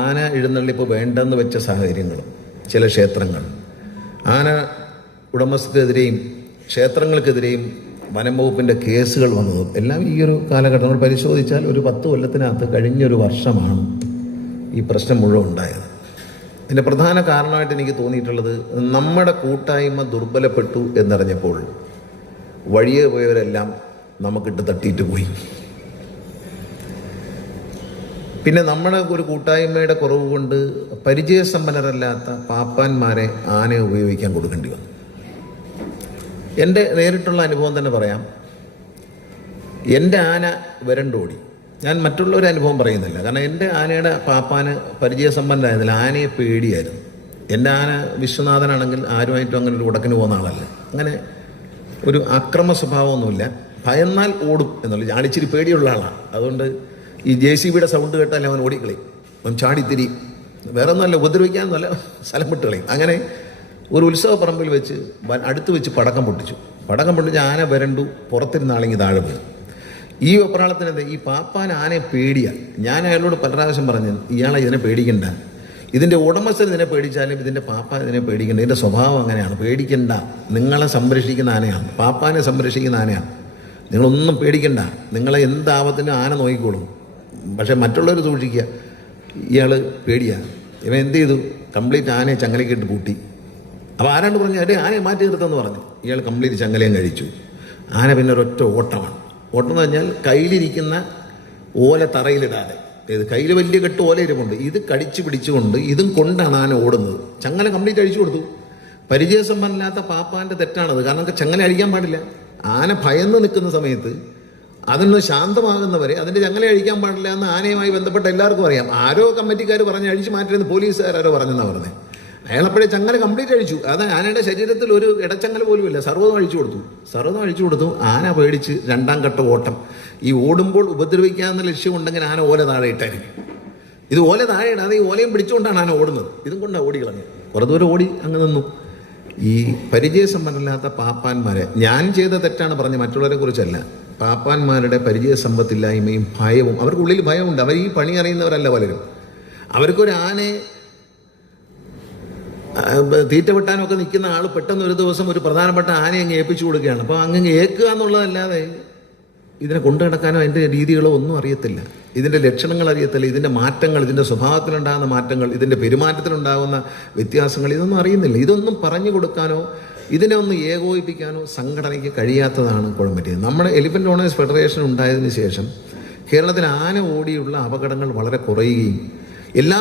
ആന എഴുന്നള്ളിപ്പ് വേണ്ടെന്ന് വെച്ച സാഹചര്യങ്ങളും ചില ക്ഷേത്രങ്ങൾ ആന ഉടമസ്ഥർക്കെതിരെയും ക്ഷേത്രങ്ങൾക്കെതിരെയും വനം വകുപ്പിൻ്റെ കേസുകൾ വന്നതും എല്ലാം ഈ ഒരു കാലഘട്ടം നമ്മൾ പരിശോധിച്ചാൽ ഒരു 10 കൊല്ലത്തിനകത്ത് കഴിഞ്ഞൊരു വർഷമാണ് ഈ പ്രശ്നം മുഴുവൻ ഉണ്ടായത്. ഇതിൻ്റെ പ്രധാന കാരണമായിട്ട് എനിക്ക് തോന്നിയിട്ടുള്ളത്, നമ്മുടെ കൂട്ടായ്മ ദുർബലപ്പെട്ടു എന്നറിഞ്ഞപ്പോൾ വഴിയെ പോയവരെല്ലാം നമുക്കിട്ട് തട്ടിയിട്ട് പോയി. പിന്നെ നമ്മുടെ ഒരു കൂട്ടായ്മയുടെ കുറവ് കൊണ്ട് പരിചയസമ്പന്നരല്ലാത്ത പാപ്പാന്മാരെ ആനയെ ഉപയോഗിക്കാൻ കൊടുക്കേണ്ടി വന്നു. എൻ്റെ നേരിട്ടുള്ള അനുഭവം തന്നെ പറയാം. എൻ്റെ ആന വരണ്ടോടി. ഞാൻ മറ്റുള്ളവരുടെ അനുഭവം പറയുന്നില്ല, കാരണം എൻ്റെ ആനയുടെ പാപ്പാന് പരിചയസമ്പന്നരായതില്ല, ആനയെ പേടിയായിരുന്നു. എൻ്റെ ആന വിശ്വനാഥനാണെങ്കിൽ ആരുമായിട്ടും അങ്ങനെ ഒരു ഉടക്കിന് പോകുന്ന ആളല്ല. അങ്ങനെ ഒരു അക്രമ സ്വഭാവമൊന്നുമില്ല. ഭയന്നാൽ ഓടും എന്നുള്ളത്, ആണിച്ചിരി പേടിയുള്ള ആളാണ്. അതുകൊണ്ട് ഈ JCBയുടെ സൗണ്ട് കേട്ടാൽ അവൻ ഓടിക്കളയും, അവൻ ചാടിത്തിരി, വേറെ ഒന്നുമല്ല, ഉപദ്രവിക്കാനൊന്നുമല്ല, സ്ഥലം വിട്ട് കളയും. അങ്ങനെ ഒരു ഉത്സവ പറമ്പിൽ വെച്ച് അടുത്ത് വെച്ച് പടക്കം പൊട്ടിച്ചു. ആന വരണ്ടു പുറത്തിരുന്ന ആളെങ്കിൽ താഴെ പോയി. ഈ വെപ്രാളത്തിനെന്താ, ഈ പാപ്പാൻ ആനയെ പേടിയാണ്. ഞാൻ അയാളോട് പല പ്രാവശ്യം പറഞ്ഞു, ഇയാളെ ഇതിനെ പേടിക്കണ്ട, ഇതിൻ്റെ ഉടമസ്ഥൻ ഇതിനെ പേടിച്ചാലും ഇതിൻ്റെ പാപ്പാൻ ഇതിനെ പേടിക്കണ്ട, ഇതിൻ്റെ സ്വഭാവം അങ്ങനെയാണ്, പേടിക്കണ്ട, നിങ്ങളെ സംരക്ഷിക്കുന്ന ആനയാണ്, പാപ്പാനെ സംരക്ഷിക്കുന്ന ആനയാണ്, നിങ്ങളൊന്നും പേടിക്കണ്ട, നിങ്ങളെ എന്താപത്തിനും ആന നോക്കിക്കോളും. പക്ഷേ മറ്റുള്ളവർ സൂക്ഷിക്കുക. ഇയാൾ പേടിയാണ്. ഇവൻ എന്ത് ചെയ്തു, കംപ്ലീറ്റ് ആനയെ ചങ്ങലക്കിട്ട് പൂട്ടി. അപ്പോൾ ആരാണ്ട് പറഞ്ഞു, ആനയെ മാറ്റി നിർത്തുമെന്ന് പറഞ്ഞു. ഇയാൾ കംപ്ലീറ്റ് ചങ്ങലയും കഴിച്ചു. ആന പിന്നെ ഒരൊറ്റ ഓട്ടമാണ്. ഓട്ടം എന്ന് പറഞ്ഞാൽ കയ്യിലിരിക്കുന്ന ഓല തറയിലിടാതെ, കയ്യിൽ വലിയ കെട്ട് ഓല ഇരിപ്പുണ്ട്, ഇത് കടിച്ചു പിടിച്ചുകൊണ്ട് ഇതും കൊണ്ടാണ് ആന ഓടുന്നത്. ചങ്ങല കംപ്ലീറ്റ് അഴിച്ചു കൊടുത്തു. പരിചയസമ്പന്നമില്ലാത്ത പാപ്പാൻ്റെ തെറ്റാണത്. കാരണം ചങ്ങല അഴിക്കാൻ പാടില്ല. ആന ഭയന്ന് നിൽക്കുന്ന സമയത്ത് അതൊന്ന് ശാന്തമാകുന്നവരെ അതിൻ്റെ ചങ്ങല അഴിക്കാൻ പാടില്ല എന്ന് ആനയുമായി ബന്ധപ്പെട്ട എല്ലാവർക്കും അറിയാം. ആരോ കമ്മിറ്റിക്കാർ പറഞ്ഞ് അഴിച്ചു മാറ്റരുന്ന് പോലീസുകാരോ പറഞ്ഞെന്നാണ് പറഞ്ഞത്. അയാളപ്പോഴേ ചങ്ങല കംപ്ലീറ്റ് അഴിച്ചു. അത് ആനയുടെ ശരീരത്തിൽ ഒരു ഇടച്ചങ്ങല പോലും ഇല്ല, സർവ്വതും അഴിച്ചു കൊടുത്തു. ആന പേടിച്ച് രണ്ടാം ഘട്ട ഓട്ടം. ഈ ഓടുമ്പോൾ ഉപദ്രവിക്കാമെന്ന ലക്ഷ്യമുണ്ടെങ്കിൽ ആന ഓല താഴെ ഇട്ടായിരിക്കും. ഇത് ഓല താഴെ ഇടാതെ ഈ ഓലയും പിടിച്ചുകൊണ്ടാണ് ആന ഓടുന്നത്. ഇതും കൊണ്ടാണ് ഓടി കളഞ്ഞത്. കുറേ ദൂരം ഓടി അങ്ങ് നിന്നു. ഈ പരിചയസമ്പന്നമില്ലാത്ത പാപ്പാന്മാരെ, ഞാൻ ചെയ്ത തെറ്റാണ് പറഞ്ഞ്, മറ്റുള്ളവരെ കുറിച്ചല്ല, പാപ്പാന്മാരുടെ പരിചയസമ്പത്തില്ലായ്മയും ഭയവും, അവർക്കുള്ളിൽ ഭയമുണ്ട്. അവർ ഈ പണി അറിയുന്നവരല്ല പലരും. അവർക്കൊരു ആനയെ തീറ്റ വെട്ടാനൊക്കെ നിൽക്കുന്ന ആൾ പെട്ടെന്ന് ഒരു ദിവസം ഒരു പ്രധാനപ്പെട്ട ആനയെ അങ്ങ് ഏൽപ്പിച്ചു കൊടുക്കുകയാണ്. അപ്പോൾ അങ്ങ് ഏൽക്കുക എന്നുള്ളതല്ലാതെ ഇതിനെ കൊണ്ടു നടക്കാനോ അതിൻ്റെ രീതികളോ ഒന്നും അറിയത്തില്ല, ഇതിൻ്റെ ലക്ഷണങ്ങൾ അറിയത്തില്ല, ഇതിൻ്റെ മാറ്റങ്ങൾ, ഇതിൻ്റെ സ്വഭാവത്തിലുണ്ടാകുന്ന മാറ്റങ്ങൾ, ഇതിൻ്റെ പെരുമാറ്റത്തിലുണ്ടാകുന്ന വ്യത്യാസങ്ങൾ, ഇതൊന്നും അറിയുന്നില്ല. ഇതൊന്നും പറഞ്ഞു കൊടുക്കാനോ ഇതിനെ ഒന്ന് ഏകോപിപ്പിക്കാനോ സംഘടനയ്ക്ക് കഴിയാത്തതാണ് കുഴപ്പം പറ്റിയത്. നമ്മുടെ എലിഫൻ്റ് ഓണേഴ്സ് ഫെഡറേഷൻ ഉണ്ടായതിനു ശേഷം കേരളത്തിൽ ആന ഓടിയുള്ള അപകടങ്ങൾ വളരെ കുറയുകയും എല്ലാ